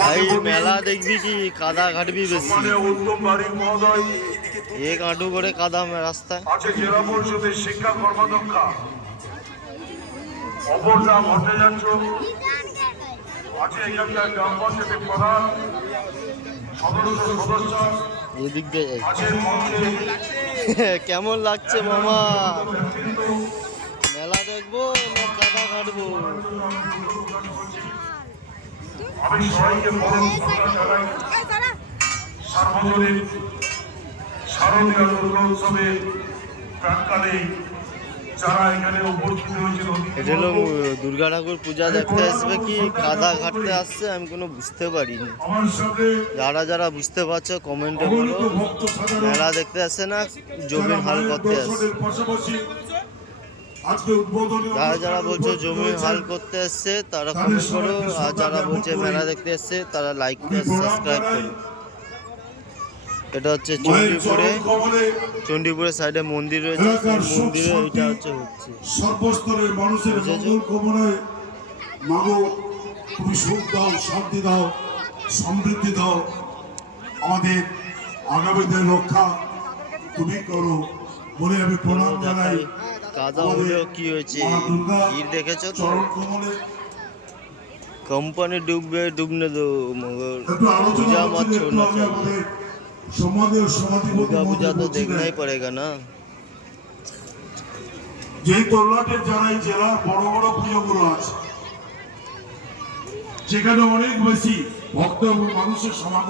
ভাই মেলা দেখবি কি কাদা ঘাটবি বেশি, এক আঁটু করে কাদা রাস্তায়। আছে জেলা পরিষদের শিক্ষা কর্মাধ্যক্ষা অপর্ণা ভট্টাচার্য, আছে এখানকার গ্রাম পঞ্চায়েতের প্রধান সদস্য, এদিক দিয়ে আছে মঞ্চে কেমন লাগছে মামা? মেলা দেখবো না কাদা ঘাটবো? আমি সবাইকে বরণ শ্রদ্ধা জানাই সার্বজনীন শারদীয় দুর্গা উৎসবের প্রাক্কালে যারা এখানে উপস্থিত হয়েছিল। এটা হলো দুর্গা ঠাকুর পূজা দেখতে আসবে কি কাদা ঘাটতে আসছে, আমি কোনো বুঝতে পারিনি। আমার সাথে যারা যারা বুঝতে পারছো কমেন্টে বলো। মেলা দেখতে আসছে না জমির হাল করতে আসছে? পাশাপাশি আজকে উদ্বোধনী যারা যারা বলছো জমি হাল করতে আসছে তারা কমেন্ট করো, আর যারা বলছে মেলা দেখতে আসছে তারা লাইক সাবস্ক্রাইব করো। এটা হচ্ছে চণ্ডীপুরের সাইডে মন্দির রয়েছে, মন্দিরে এটা হচ্ছে সর্বস্তরের মানুষের মঙ্গল কামনায় মাগো তুমি সুখ দাও, শান্তি দাও, সমৃদ্ধি দাও, আমাদের আগামীদের রক্ষা তুমি করো বলে আমি প্রণাম জানাই। কাদা হলেও কি হয়েছে, ভিড় দেখেছো তো? কোম্পানি ডুববে ডুবনে দো, মগর পূজা মত छोड़ना चाहिए। দুর্গা পূজা তো দেখনাই পড়েগা না। যে তল্লাটের যারা এই জেলার বড় বড় পুজোগুলো আছে যেখানে অনেক বেশি ভক্ত এবং মানুষের সমাগম